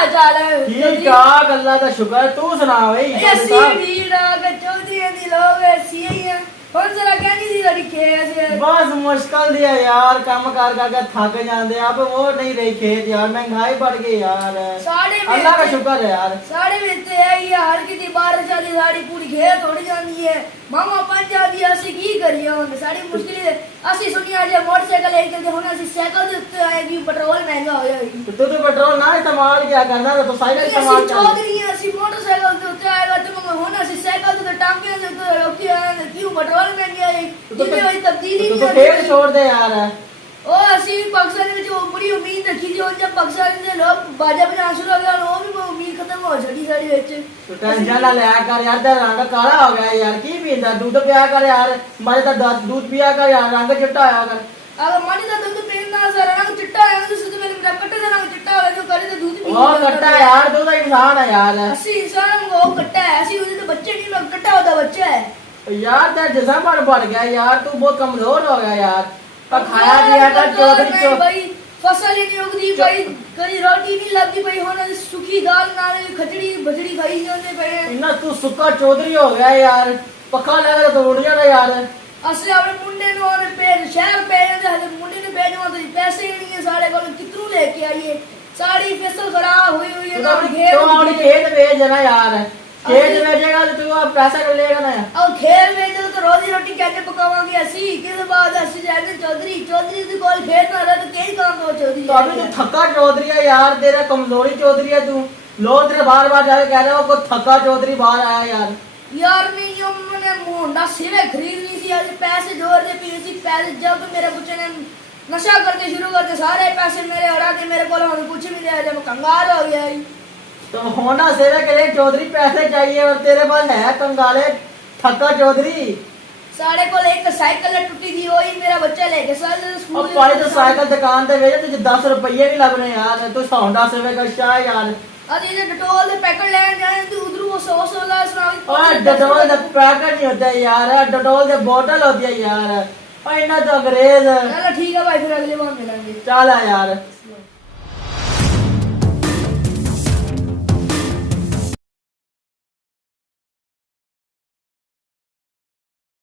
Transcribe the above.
हाल चाल है? ठीक ठाक अल्लाह का शुक्र। तू सुना भाई? ठीक ठाक चौधरी दी लोग ऐसी ही है। ਹੁਣ ਜ਼ਰਾ ਕਹਿੰਦੀ ਸੀ ਲੜੀ ਖੇਤ ਹੈ बस मुश्किल दिया यार, काम कर करके थक जाते अब वो नहीं रही खेत यार, महंगाई बढ़ गई यार। साढ़े अल्लाह का शुक्र है यार। साढ़े ਵਿੱਚ ਹੈ ਹੀ ਹਰ ਕਿਤੇ ਬਾਰਿਸ਼ ਆਦੀ ਸਾਡੀ ਪੂਰੀ ਖੇਤ ਉੜ ਜਾਂਦੀ ਹੈ। ਮਾਮਾ ਪੰਜ ਆਦੀ ਅਸੀਂ ਕੀ ਕਰੀਏ ਹੁਣ? ਸਾਡੀ ਮੁਸ਼ਕਿਲ ਹੈ। ਅਸੀਂ ਸੁਣਿਆ ਜੇ ਮੋਟਰਸਾਈਕਲ ਲੈ ਕੇ ਹੁਣ ਅਸੀਂ ਸਾਈਕਲ ਦੇ ਉੱਤੇ ਆਏ ਕਿ ਪੈਟਰੋਲ ਮਹਿੰਗਾ ਹੋ ਜਾਏਗੀ। तो तू पेट्रोल ना इस्तेमाल क्या करना, तो साइकिल इस्तेमाल ਅਸੀਂ कर। ਚੌਧਰੀ ਹਾਂ, ਅਸੀਂ ਮੋਟਰਸਾਈਕਲ ਦੇ ਉੱਤੇ ਆਏਗਾ ਤੇ ਮਗਰ ਹੁਣ ਅਸੀਂ ਸਾਈਕਲ ਦੇ ਟਾਂਕਿਆਂ ਦੇ ਉੱਤੇ ਰੋਕੀ ਆਏ ਨੇ ਕਿਉਂ ਪੈਟਰੋਲ ਮਹਿੰਗਾ ਹੈ। ਜਿਵੇਂ ਹੋਈ ਤਬਦੀਲੀ तो ਨਹੀਂ खेत छोड़ दे यार। ਉਹ ਅਸੀਂ ਪਾਕਿਸਤਾਨ ਵਿੱਚ ਉਹ ਬੜੀ ਉਮੀਦ ਰੱਖੀ ਸੀ। ਹੁਣ ਜਦ ਪਾਕਿਸਤਾਨ ਦੇ ਲੋਕ ਬਾਜਾ ਬਣਾ ਸ਼ੁਰੂ ਹੋ ਗਏ ਉਹ ਵੀ ਉਮੀਦ ਖਤਮ ਹੋ ਜਾਣੀ ਸਾਡੀ ਵਿੱਚ। तो टेंशन ना लिया कर यार, तेरा रंग काला हो गया यार। की पींदा दूध पिया कर यार, मारे तो दूध पिया कर यार, रंग चिट्टा होया कर। अगर मानी का दूध पीना सारा रंग चिट्टा है तो सुध मेरे मेरा कट्टे का रंग चिट्टा हो तो करे तो दूध पी। वो कट्टा यार, तू तो इंसान है यार। असली इंसान वो कट्टा है, असली उसे तो बच्चे नहीं लोग कट्टा होता बच्चा है यार तेरा जिस्म बढ़ गया यार, तू बहुत कमजोर हो गया यार। पर खाया पिया कर चौधरी भाई फसल ही नहीं उगती भाई, कभी रोटी नहीं लगती भाई। होना सूखी दाल नाल खिचड़ी भजड़ी खाई जाते पे। इन्ना तू सुक्का चौधरी हो गया यार, पक्का लगा तो उड़ जाना यार। असली अपने मुंडे नु और पे शहर पे हले मुंडे ने भेजवा तो पैसे ही नहीं है सारे को, कितरू लेके आइए। सारी फसल खराब हुई है। तो अपनी खेत बेच ना यार, खेत बेचेगा तो तू पैसा कर लेगा ना। और खेल में तो रोजी रोटी कैसे पकावांगे असी किस बाद असी जाने चौधरी चौधरी की कोल खेत ना रहे तो कई काम हो चौधरी। तो अभी तू थका चौधरी है यार, तेरा कमजोरी चौधरी है तू। लोग तेरे बार बार जाके कह रहे हो को थका चौधरी बाहर आया यार। यार नहीं जो मैंने मुंडा सिरे खरीदनी थी आज पैसे जोड़ने पी थी पैसे। जब मेरे बच्चे ने नशा करके शुरू करके सारे पैसे मेरे हरा के मेरे को कुछ भी नहीं आया, जब कंगाल हो गया। तो होना सेवा के लिए चौधरी पैसे चाहिए और तेरे पास है कंगाले थका चौधरी। साढ़े को एक साइकिल टूटी थी वही मेरा बच्चा लेके स्कूल। अब पाली तो साइकिल दुकान पे भेजे तुझे 10 रुपये भी लग रहे यार, तू 10 रुपए का शाह यार। अरे ये डेटॉल के पैकेट लेने जाए तो उधर वो 100 ला सुना। और डेटॉल का पैकेट नहीं होता है यार, डेटॉल की बोतल होती है यार। और इन्ना तो अंग्रेज। चलो ठीक है भाई फिर अगले बार मिलेंगे। चल यार।